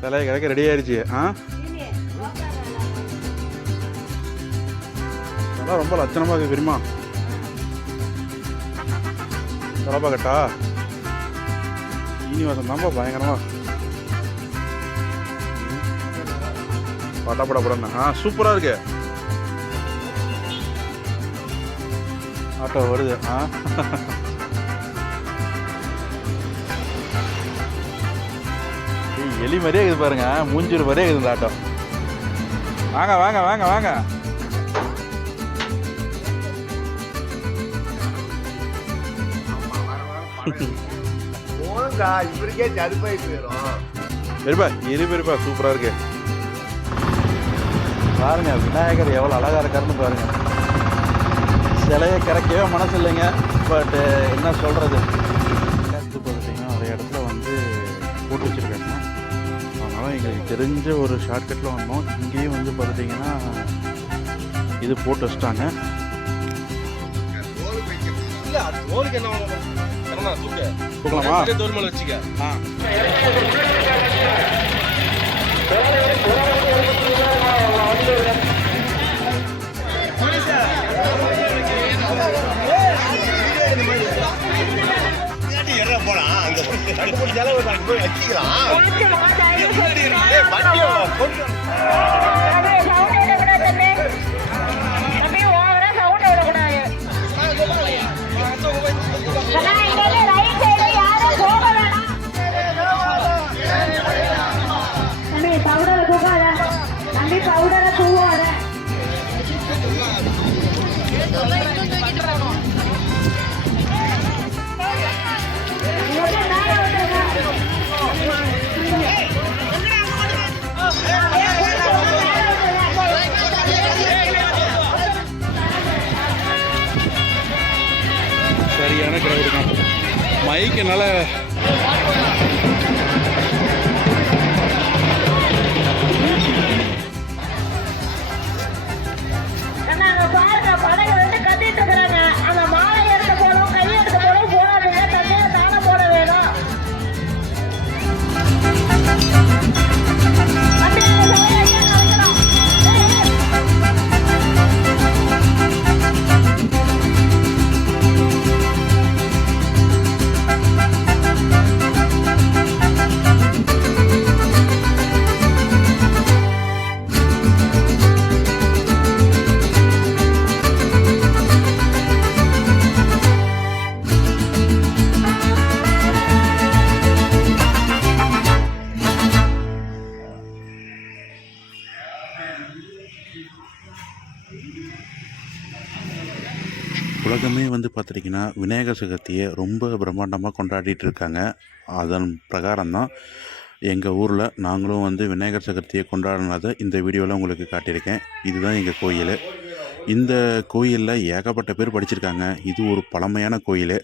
சிலையை கிடைக்க ரெடி ஆயிடுச்சு. அதெல்லாம் ரொம்ப லட்சணமாக இருக்குது தெரியுமா? சிறப்பாக கட்டா சீனிவாசன் தான்ப்பா பயங்கரமா படா சூப்பராக இருக்கு. ஆட்டோ வருது. எலி மாதிரியே இருக்குது பாருங்க, மூஞ்சூர் மாதிரியே இருக்குது இந்த ஆட்டோ. வாங்க வாங்க வாங்க வாங்க. இவருக்கே சதுப்பாய் போயிடும். பெரியப்பா எலி பெரியப்பா சூப்பராக இருக்கு பாருங்க. விநாயகர் எவ்வளோ அழகாக இருக்காருன்னு பாருங்க. சிலையை கரைக்கவே மனசு இல்லைங்க, பட் என்ன சொல்கிறது, பார்த்துட்டிங்கன்னா நிறைய இடத்துல வந்து போட்டு வச்சுருக்காங்க. அதனால் எங்களுக்கு தெரிஞ்ச ஒரு ஷார்ட்கட்டில் வந்தோம். இங்கேயும் வந்து பார்த்துட்டிங்கன்னா இது போட்டு வச்சிட்டாங்க. தூக்கலாமா? வச்சுக்க. சரியான கிரௌடு தான். மைக்குனால உலகமே வந்து பார்த்துட்டிங்கன்னா விநாயகர் சதுர்த்தியை ரொம்ப பிரம்மாண்டமாக கொண்டாடிட்டு இருக்காங்க. அதன் பிரகாரம் தான் எங்கள் ஊரில் நாங்களும் வந்து விநாயகர் சதுர்த்தியை கொண்டாடினதை இந்த வீடியோவில் உங்களுக்கு காட்டியிருக்கேன். இதுதான் எங்கள் கோயில். இந்த கோயிலில் ஏகப்பட்ட பேர் படிச்சிருக்காங்க. இது ஒரு பழமையான கோயில்,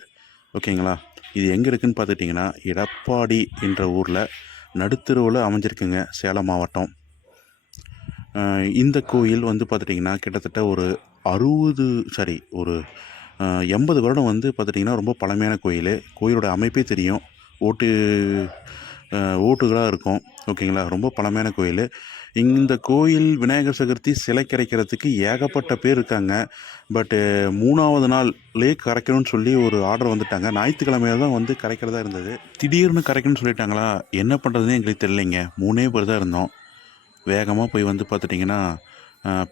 ஓகேங்களா? இது எங்கே இருக்குதுன்னு பார்த்துட்டிங்கன்னா எடப்பாடி என்ற ஊரில் நடுத்தருவில் அமைஞ்சிருக்குங்க, சேலம் மாவட்டம். இந்த கோயில் வந்து பார்த்துட்டிங்கன்னா கிட்டத்தட்ட ஒரு 80 வருடம் வந்து பார்த்துட்டிங்கன்னா ரொம்ப பழமையான கோயில். கோயிலோட அமைப்பே தெரியும், ஓட்டுகளாக இருக்கும், ஓகேங்களா? ரொம்ப பழமையான கோயில். இந்த கோயில் விநாயகர் சதுர்த்தி சிலை கரைக்கிறதுக்கு ஏகப்பட்ட பேர் இருக்காங்க. பட்டு 3ஆவது நாள்லே கரைக்கணும்னு சொல்லி ஒரு ஆர்டர் வந்துட்டாங்க. ஞாயிற்றுக்கிழமையாக தான் வந்து கரைக்கிறதா இருந்தது. திடீர்னு கரைக்கணும்னு சொல்லிட்டாங்களா, என்ன பண்ணுறதுன்னு எங்களுக்கு தெரியலைங்க. 3 பேர் தான் இருந்தோம். வேகமாக போய் வந்து பார்த்துட்டிங்கன்னா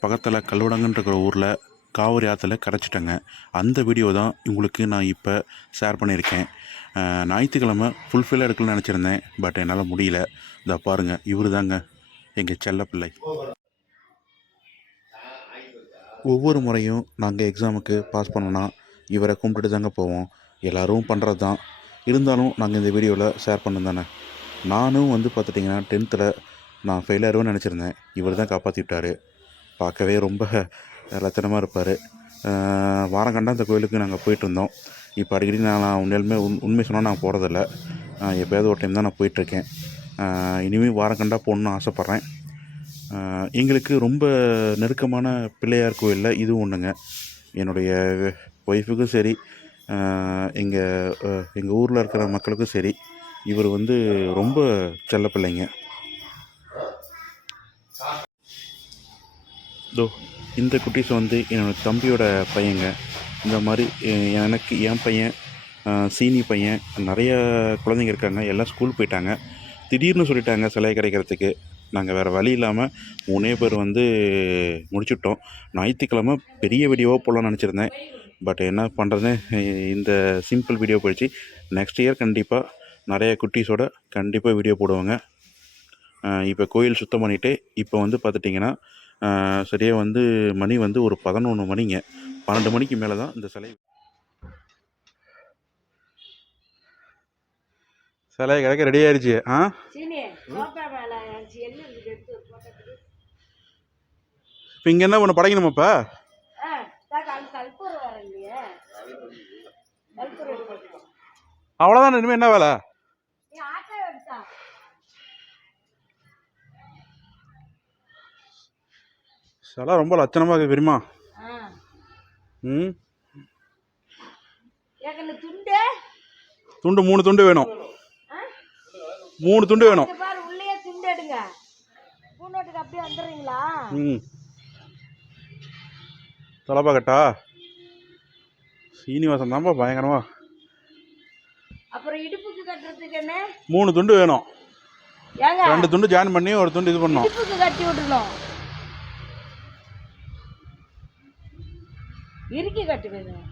பக்கத்தில் கல்வடங்கன்ற ஊரில் காவிரி ஆற்றுல கரைச்சிட்டேங்க. அந்த வீடியோ தான் உங்களுக்கு நான் இப்போ ஷேர் பண்ணியிருக்கேன். ஞாயிற்றுக்கிழமை ஃபுல்ஃபில்லாக எடுக்கணும்னு நினச்சிருந்தேன், பட் என்னால் முடியல. இதை பாருங்கள், இவர் தாங்க எங்கள் செல்ல பிள்ளை. ஒவ்வொரு முறையும் நாங்கள் எக்ஸாமுக்கு பாஸ் பண்ணோன்னா இவரை கும்பிட்டுட்டு தாங்க போவோம். எல்லோரும் பண்ணுறது தான், இருந்தாலும் நாங்கள் இந்த வீடியோவில் ஷேர் பண்ண தானே. நானும் வந்து பார்த்துட்டிங்கன்னா 10th நான் ஃபெயில் ஆகிடுவேன்னு நினச்சிருந்தேன். இவர் தான் காப்பாற்றி விட்டார். பார்க்கவே ரொம்ப லட்சணமாக இருப்பார். வாரம் கண்டா அந்த கோயிலுக்கு நாங்கள் போயிட்டுருந்தோம். இப்போ அடிக்கடி நான் உண்மை சொன்னால் நான் போகிறதில்ல. எப்போயாவது ஒரு டைம் தான் நான் போயிட்டுருக்கேன். இனிமேல் வாரம் கண்டா போகணுன்னு ஆசைப்பட்றேன். எங்களுக்கு ரொம்ப நெருக்கமான பிள்ளையார் கோயிலில் இதுவும் ஒன்றுங்க. என்னுடைய ஒய்ஃபுக்கும் சரி, எங்கள் ஊரில் இருக்கிற மக்களுக்கும் சரி, இவர் வந்து ரொம்ப செல்ல பிள்ளைங்க. இதோ இந்த குட்டீஸ் வந்து என்னோடய தம்பியோட பையங்க. இந்த மாதிரி எனக்கு என் பையன், சீனி பையன், நிறைய குழந்தைங்க இருக்காங்க. எல்லாம் ஸ்கூல் போயிட்டாங்க. திடீர்னு சொல்லிட்டாங்க சிலையை கிடைக்கிறதுக்கு. நாங்கள் வேறு வழி இல்லாமல் 3 பேர் வந்து முடிச்சுட்டோம். ஞாயிற்றுக்கிழமை பெரிய வீடியோவாக போடலான்னு நினச்சிருந்தேன். பட் என்ன பண்ணுறதுன்னு இந்த சிம்பிள் வீடியோ போயிடுச்சு. நெக்ஸ்ட் இயர் கண்டிப்பாக நிறைய குட்டீஸோட கண்டிப்பாக வீடியோ போடுவாங்க. இப்போ கோயில் சுத்தம் பண்ணிவிட்டு இப்போ வந்து பார்த்துட்டிங்கன்னா சரியாக வந்து மணி வந்து ஒரு 11 மணிங்க. 12 மணிக்கு மேலே தான் இந்த சிலை கிடைக்க ரெடி ஆயிடுச்சு. இப்போ இங்கே என்ன ஒன்று படைக்கணுமா? இப்போ அவ்வளோதான். இனிமேல் என்ன வேலை? சிலை ரொம்ப லட்சணமாக இருக்குது பெரியமா. துண்டு 3 துண்டு வேணும். 3 துண்டு வேணும். தலைப்பா கட்டா சீனிவாசன் தான்ப்பா பயங்கரமா. அப்புறம் இடுப்புக்கு கட்டுறதுக்கு என்ன 3 துண்டு வேணும். 2 துண்டு ஜாயின் பண்ணி ஒரு துண்டு இது பண்ணணும். இடுப்புக்கு கட்டி விடணும். இறுக்கி கட்டு வேணும்.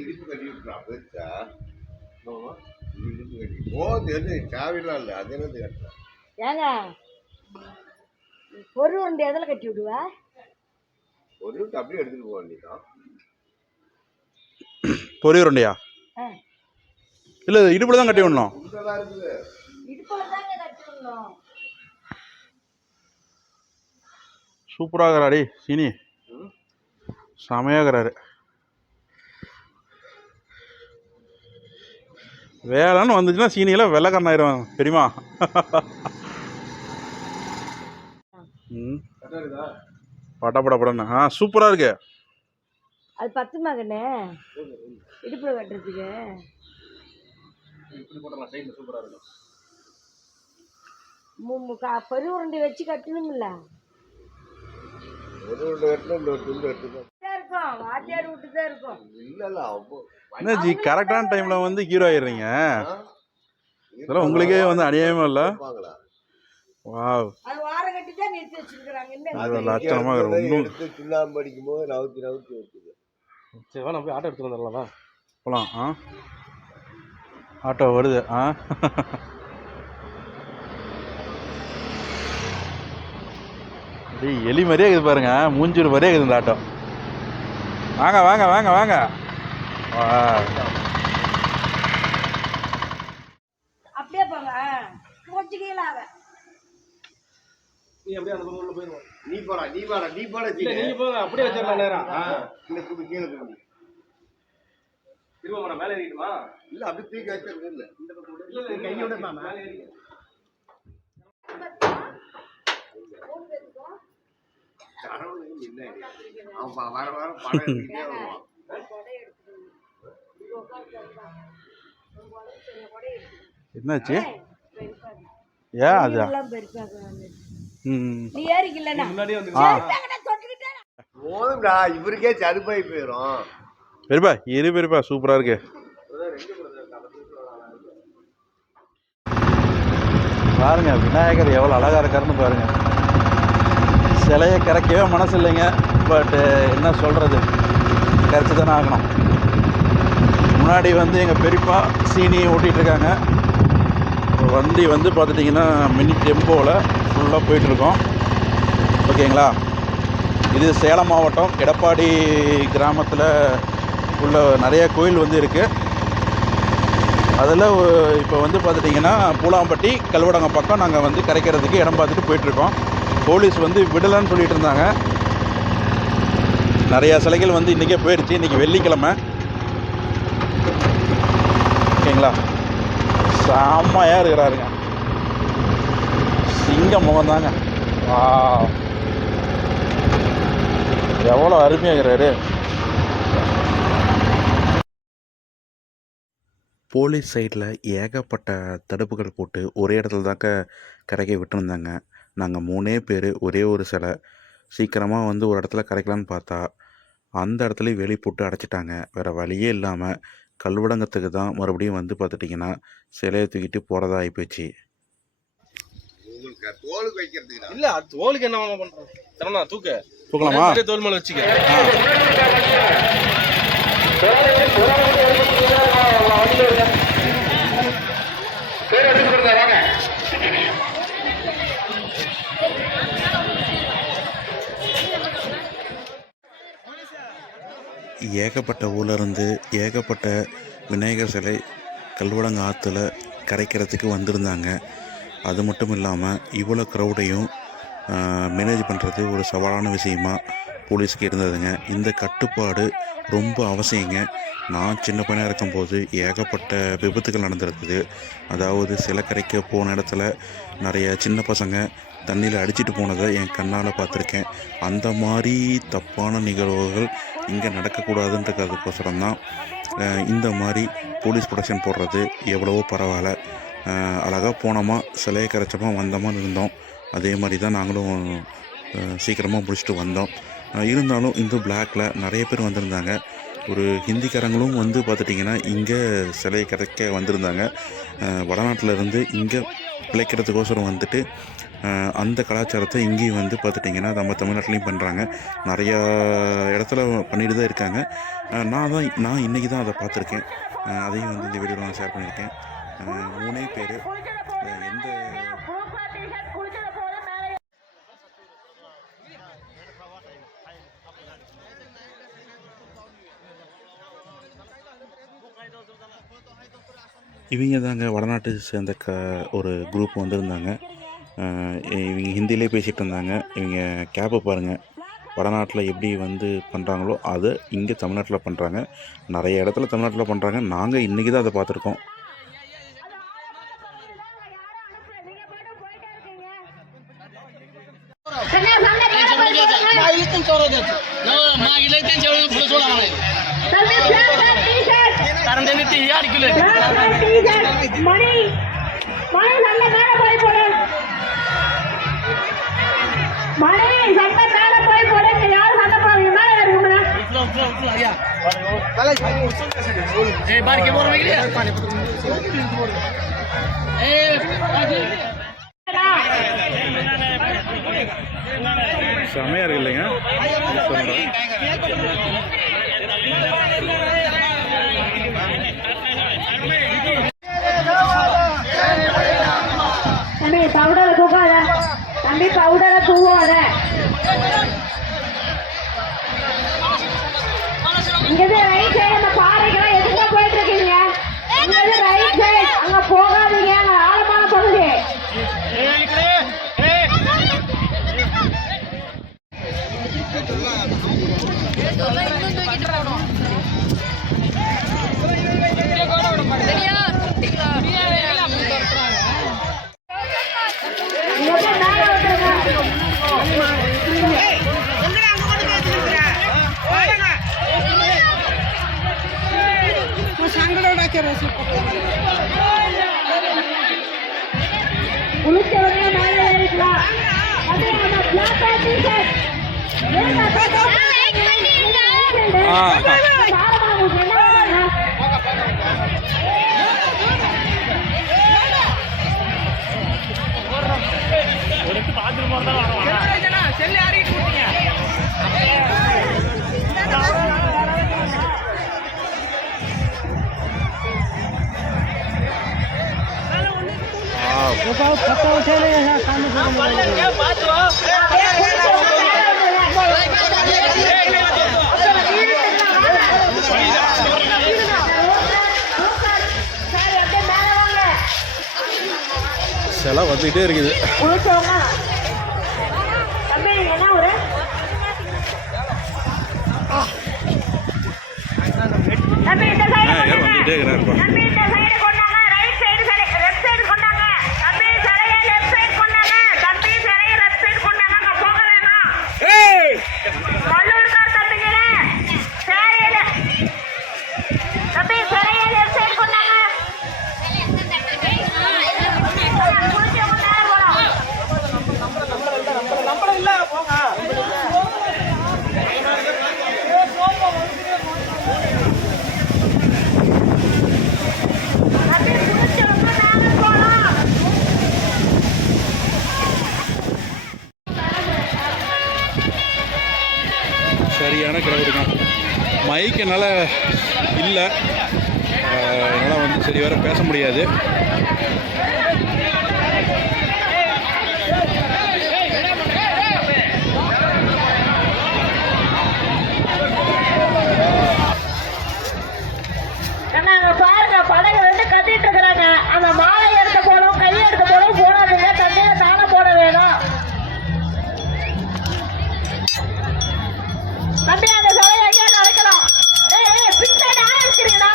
இடுப்பு கட்டி விட்டுறான் பெருசா. இடுப்பு கட்டி தெரிஞ்சு தேவையில்லாம் இல்லை. அது என்னது கட்டுறேன் ஏங்க ஒரு உருண்டை எதில் கட்டி விடுவா? ஒரு விட்டு அப்படியே எடுத்துட்டு போக வேண்டியதான். பொரிய உருண்டையா? இல்லை இடுப்புல தான் கட்டி விடணும். இருக்குது இடுப்புல தாங்க கட்டி விடணும். சூப்பராகிறாடி சீனி. செமையாகிறாரு. வேலைன்னு வந்துச்சுன்னா சீனியில் வெள்ளைக்காரன் ஆயிரும் தெரியுமா? படப்படப்படன்னு சூப்பராக இருக்கு. அது 10 மகனே இடுப்புல கட்டுறதுக்கு. பெரிய உருண்டை வச்சு கட்டணும்ல. ஒரு விட்டு கட்டணும். இந்த ஒரு துண்டு எடுத்துக்கோ. வாத்தியார் விட்டு தான் இருக்கும். இல்ல என்ன ஜி கரெக்டான டைம்ல வந்து ஹீரோ ஆயிடுறீங்க. இதெல்லாம் உங்களுக்கே வந்து அநியாயமா இல்ல? வாவ். அது வாரம் கட்டி தான் நிறுத்தி வச்சிருக்காங்க. என்ன லட்சணமா எடுத்து சுண்ணாம்பு அடிக்கும் போது நவுத்தி வச்சுது. சரி வா, நம்ம போய் ஆட்டோ எடுத்துட்டு வந்துடலாமா? போலாம். ஆட்டோ வருது. எலி மாதிரியே இருக்குது பாருங்க. மூஞ்சூர் மாதிரியே இருக்குது இந்த ஆட்டோ. வாங்க வாங்க வாங்க வாங்க. அப்படியே போங்க. கொஞ்சம் கீழே நீ அப்படியே அந்த பக்கம் உள்ள போயிடுவோம். நீ போடா. இல்ல நீங்க போங்க, அப்படியே வச்சிடலாம் நேரா. இந்த குடி கீழே போய் திரும்ப மேலே ஏறிடுமா? இல்ல அப்படி தூக்கி வச்சிருக்க. இல்ல இந்த பக்கம் இல்ல கையோட மேலே ஏறி வர படம் எடுத்துட்டே வருவான். என்னாச்சு? ஏன் அது நீ ஏறிக்கலன்னா முன்னாடியே வந்து போதும்டா, இவருக்கே சதுப்பாய் போயிடும். பெரியப்பா பெரியப்பா சூப்பரா இருக்கு. பாருங்க விநாயகர் எவ்வளோ அழகா இருக்காருன்னு பாருங்க. சிலையை கரைக்கவே மனசு இல்லைங்க. பட் என்ன சொல்கிறது, கரைச்சி தானே ஆகணும். முன்னாடி வந்து எங்கள் பெரியப்பா சீனி ஓட்டிகிட்ருக்காங்க. வண்டி வந்து பார்த்துட்டிங்கன்னா மினி டெம்போவில் ஃபுல்லாக போயிட்டுருக்கோம். ஓகேங்களா? இது சேலம் மாவட்டம் எடப்பாடி கிராமத்தில் உள்ள நிறைய கோயில் வந்து இருக்குது. அதில் இப்போ வந்து பார்த்துட்டிங்கன்னா பூலாம்பட்டி கல்வடங்க பக்கம் நாங்கள் வந்து கரைக்கிறதுக்கு இடம் பார்த்துட்டு போயிட்டுருக்கோம். போலீஸ் வந்து விடலைன்னு சொல்லிட்டு இருந்தாங்க. நிறையா சிலைகள் வந்து இன்றைக்கே போயிடுச்சு. இன்றைக்கி வெள்ளிக்கிழமை. ஓகேங்களா? செம்மையாக இருக்கிறாருங்க. சிங்க முகம் தாங்க. எவ்வளோ அருமையாக இருக்கிறாரு. போலீஸ் சைடில் ஏகப்பட்ட தடுப்புகள் போட்டு ஒரே இடத்துல தாக்க கரைக்க விட்டுருந்தாங்க. நாங்கள் 3 பேர் ஒரே ஒரு சிலை சீக்கிரமாக வந்து ஒரு இடத்துல கரைக்கலான்னு பார்த்தா அந்த இடத்துலையும் வேலி போட்டு அடைச்சிட்டாங்க. வேறு வழியே இல்லாமல் கல்வடங்கத்துக்கு தான் மறுபடியும் வந்து பார்த்துட்டிங்கன்னா சிலையை தூக்கிட்டு போகிறதா ஆகிப்போச்சு. உங்களுக்கு தோலுக்கு வைக்கிறதுக்கு இல்ல அது தோலுக்கு என்ன பண்றோம் தரமா தூக்க தூக்கலாமா? தோல் மேல வச்சுக்க. ஏகப்பட்ட ஊர்லேருந்து ஏகப்பட்ட விநாயகர் சிலை கல்வடங்க ஆற்றுல கரைக்கிறதுக்கு வந்திருந்தாங்க. அது மட்டும் இல்லாமல் இவ்வளோ க்ரௌடையும் மேனேஜ் பண்ணுறது ஒரு சவாலான விஷயமா போலீஸ்க்கு இருந்ததுங்க. இந்த கட்டுப்பாடு ரொம்ப அவசியங்க. நான் சின்ன பையனாக இருக்கும்போது ஏகப்பட்ட விபத்துகள் நடந்திருக்குது. அதாவது சிலை கரைக்க போன இடத்துல நிறைய சின்ன பசங்க தண்ணியில் அடிச்சிட்டு போனதை என் கண்ணால் பார்த்துருக்கேன். அந்த மாதிரி தப்பான நிகழ்வுகள் இங்கே நடக்கக்கூடாதுன்றதுக்கோசரம் தான் இந்த மாதிரி போலீஸ் ப்ரொடெக்ஷன் போடுறது எவ்வளவோ பரவாயில்ல. அழகாக போனோமா சிலையை கரைச்சோமா வந்தோமா இருந்தோம். அதே மாதிரி தான் நாங்களும் சீக்கிரமாக முடிச்சுட்டு வந்தோம். இருந்தாலும் இந்த பிளாக்ல நிறைய பேர் வந்திருந்தாங்க. ஒரு ஹிந்திக்காரங்களும் வந்து பார்த்துட்டிங்கன்னா இங்கே சிலையை கரைக்க வந்திருந்தாங்க. வடநாட்டில் இருந்து இங்கே பிழைக்கிறதுக்கோசரம் வந்துட்டு அந்த கலாச்சாரத்தை இங்கேயும் வந்து பார்த்துட்டிங்கன்னா நம்ம தமிழ்நாட்டிலையும் பண்ணுறாங்க. நிறையா இடத்துல பண்ணிட்டு தான் இருக்காங்க. நான் இன்றைக்கி தான் அதை பார்த்துருக்கேன். அதையும் வந்து இந்த வீடியோவில் நான் ஷேர் பண்ணியிருக்கேன். 3 பேர் எந்த இவங்க தாங்க வடநாட்டு சேர்ந்த ஒரு குரூப் வந்திருந்தாங்க. இவங்க ஹிந்திலே பேசிகிட்டு இருந்தாங்க. இவங்க கேப்பை பாருங்கள், வடநாட்டில் எப்படி வந்து பண்ணுறாங்களோ அதை இங்கே தமிழ்நாட்டில் பண்ணுறாங்க. நிறைய இடத்துல தமிழ்நாட்டில் பண்ணுறாங்க. நாங்கள் இன்றைக்கி தான் அதை பார்த்துருக்கோம். செமையாக இருக்கு இல்லைங்க. தம்பி பவுடரை தூக்காத, தம்பி பவுடரை தூவாத. இங்கிருந்து ரைட் சைடு அந்த பாறைக்கெல்லாம் எதுக்கு போயிட்டு இருக்கீங்க? இங்கிருந்து ரைட் சைடு அங்க போகாதீங்க, அங்க ஆழமான பகுதி. குளிச்சவங்க மேலே ஏறிக்கலாம். சிலை வந்துகிட்டே இருக்குது. யார் வந்துகிட்டே இருக்கிறாரு. மைக் என்னால் இல்லை, என்னால் வந்து சரி வேறு பேச முடியாது. பாருங்க படகு வந்து கத்திட்டு இருக்கிறாங்க. அந்த மாலை எடுத்து போடும், கையை எடுத்து போடும், போடாதீங்க. தண்ணியில தானே போட வேணும். தம்பி அந்த சபையை எங்கே நடக்கலாம்? பின்னாடி ஆரம்பிக்கிறீங்களா?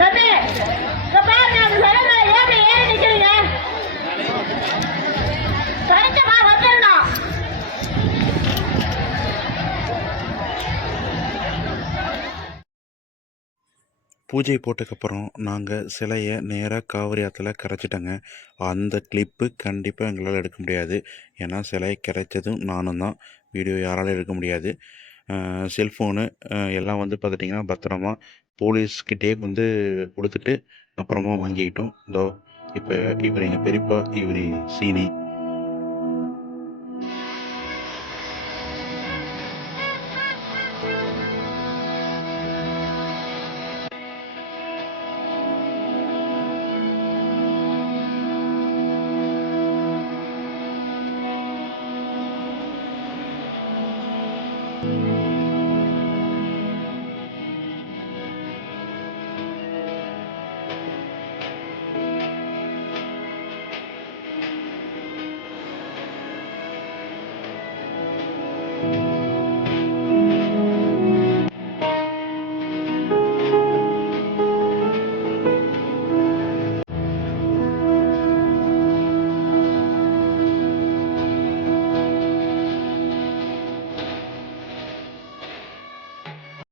தம்பி இங்க பாருங்க, அந்த சபையில ஏறி நிக்கிறீங்க. கரெக்டா வந்துடணும். பூஜை போட்டதுக்கப்புறம் நாங்கள் சிலையை நேராக காவிரி ஆற்றுல கரைச்சிட்டோங்க. அந்த கிளிப்பு கண்டிப்பாக எங்களால் எடுக்க முடியாது. ஏன்னா சிலையை கரைச்சதும் நானும் தான். வீடியோ யாராலும் எடுக்க முடியாது. செல்ஃபோனு எல்லாம் வந்து பார்த்துட்டிங்கன்னா பத்திரமா போலீஸ்கிட்டே வந்து கொடுத்துட்டு அப்புறமா வாங்கிக்கிட்டோம். இதோ இப்போ இவர் எங்கள் பெரியப்பா, இவர் சீனி,